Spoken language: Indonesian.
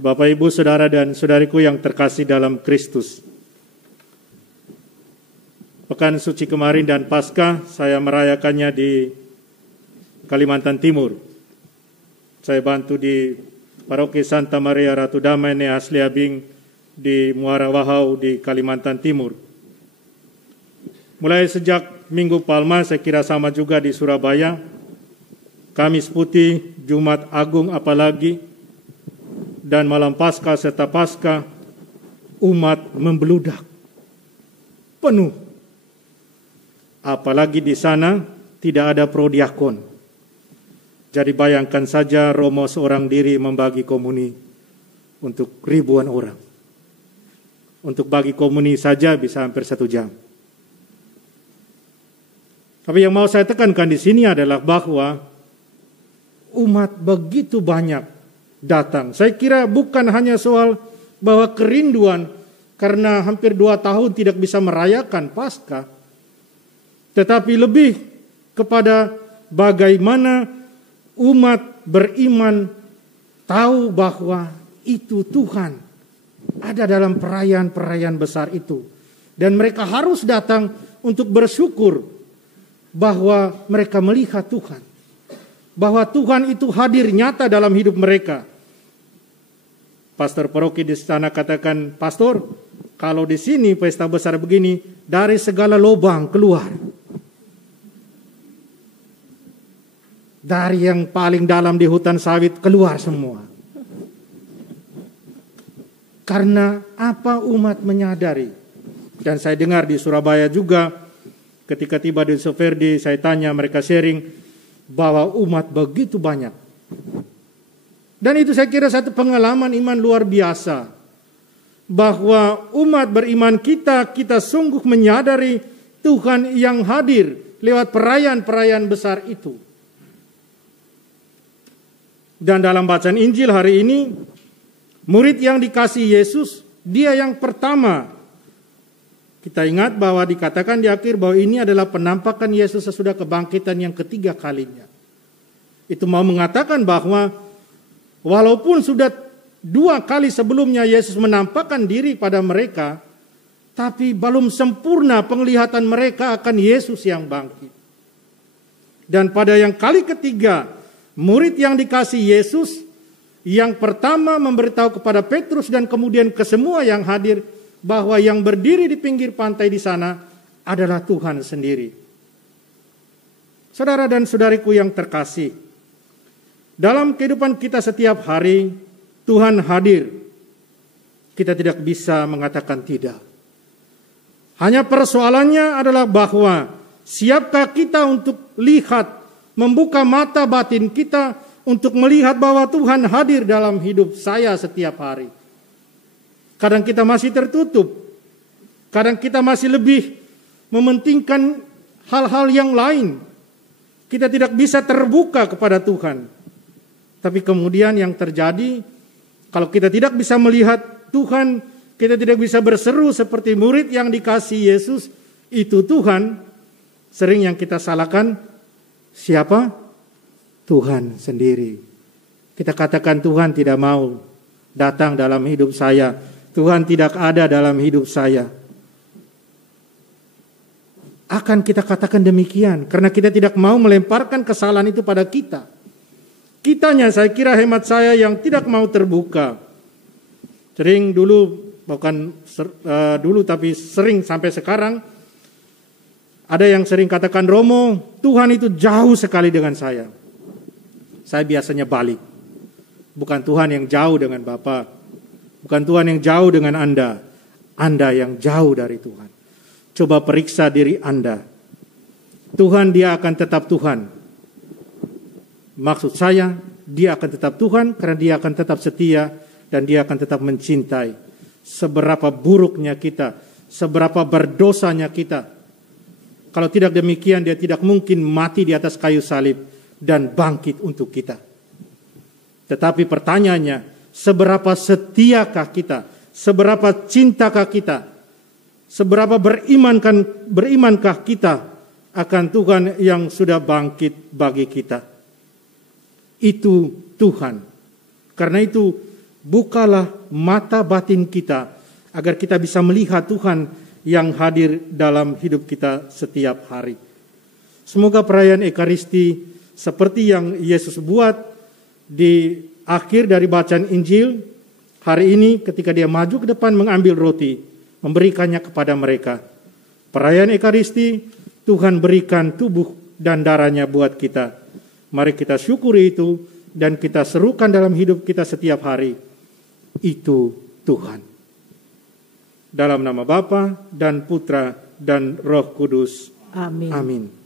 Bapak, Ibu, Saudara, dan Saudariku yang terkasih dalam Kristus. Pekan suci kemarin dan Paskah saya merayakannya di Kalimantan Timur. Saya bantu di Paroki Santa Maria Ratu Damai Ne Asli Abing di Muara Wahau di Kalimantan Timur. Mulai sejak Minggu Palma, saya kira sama juga di Surabaya, Kamis Putih, Jumat Agung apalagi, dan malam Paskah serta Paskah, umat membeludak penuh. Apalagi di sana tidak ada prodiakon. Jadi bayangkan saja Romo seorang diri membagi komuni untuk ribuan orang. Untuk bagi komuni saja bisa hampir 1 jam. Tapi yang mau saya tekankan di sini adalah bahwa umat begitu banyak datang. Saya kira bukan hanya soal bahwa kerinduan karena hampir 2 tahun tidak bisa merayakan Paskah, tetapi lebih kepada bagaimana umat beriman tahu bahwa itu Tuhan ada dalam perayaan-perayaan besar itu. Dan mereka harus datang untuk bersyukur bahwa mereka melihat Tuhan. Bahwa Tuhan itu hadir nyata dalam hidup mereka. Pastor paroki di sana katakan, "Pastor, kalau di sini pesta besar begini, dari segala lubang keluar. Dari yang paling dalam di hutan sawit keluar semua." Karena apa umat menyadari. Dan saya dengar di Surabaya juga, ketika tiba di Soferdi, saya tanya, mereka sharing bahwa umat begitu banyak. Dan itu saya kira satu pengalaman iman luar biasa. Bahwa umat beriman kita sungguh menyadari Tuhan yang hadir lewat perayaan-perayaan besar itu. Dan dalam bacaan Injil hari ini, murid yang dikasihi Yesus, dia yang pertama. Kita ingat bahwa dikatakan di akhir bahwa ini adalah penampakan Yesus sesudah kebangkitan yang ketiga kalinya. Itu mau mengatakan bahwa walaupun sudah 2 kali sebelumnya Yesus menampakkan diri pada mereka, tapi belum sempurna penglihatan mereka akan Yesus yang bangkit. Dan pada yang kali ketiga, murid yang dikasihi Yesus, yang pertama memberitahu kepada Petrus dan kemudian ke semua yang hadir, bahwa yang berdiri di pinggir pantai di sana adalah Tuhan sendiri. Saudara dan saudariku yang terkasih, dalam kehidupan kita setiap hari, Tuhan hadir. Kita tidak bisa mengatakan tidak. Hanya persoalannya adalah bahwa siapkah kita untuk lihat, membuka mata batin kita untuk melihat bahwa Tuhan hadir dalam hidup saya setiap hari. Kadang kita masih tertutup. Kadang kita masih lebih mementingkan hal-hal yang lain. Kita tidak bisa terbuka kepada Tuhan. Tapi kemudian yang terjadi, kalau kita tidak bisa melihat Tuhan, kita tidak bisa berseru seperti murid yang dikasihi Yesus, itu Tuhan. Sering yang kita salahkan, siapa? Tuhan sendiri. Kita katakan Tuhan tidak mau datang dalam hidup saya. Tuhan tidak ada dalam hidup saya. Akan kita katakan demikian karena kita tidak mau melemparkan kesalahan itu pada kita. Kitanya saya kira hemat saya yang tidak mau terbuka. Sering dulu, bukan dulu tapi sering sampai sekarang, ada yang sering katakan, "Romo, Tuhan itu jauh sekali dengan saya." Saya biasanya balik. Bukan Tuhan yang jauh dengan Bapak. Bukan Tuhan yang jauh dengan Anda. Anda yang jauh dari Tuhan. Coba periksa diri Anda. Tuhan, dia akan tetap Tuhan. Maksud saya, dia akan tetap Tuhan karena dia akan tetap setia dan dia akan tetap mencintai. Seberapa buruknya kita, seberapa berdosanya kita. Kalau tidak demikian, dia tidak mungkin mati di atas kayu salib dan bangkit untuk kita. Tetapi pertanyaannya, seberapa setiakah kita? Seberapa cintakah kita? Seberapa berimankah kita akan Tuhan yang sudah bangkit bagi kita? Itu Tuhan. Karena itu bukalah mata batin kita agar kita bisa melihat Tuhan yang hadir dalam hidup kita setiap hari. Semoga perayaan Ekaristi seperti yang Yesus buat di akhir dari bacaan Injil hari ini ketika dia maju ke depan mengambil roti, memberikannya kepada mereka. Perayaan Ekaristi, Tuhan berikan tubuh dan darahnya buat kita. Mari kita syukuri itu dan kita serukan dalam hidup kita setiap hari. Itu Tuhan. Dalam nama Bapa dan Putra dan Roh Kudus. Amin. Amin.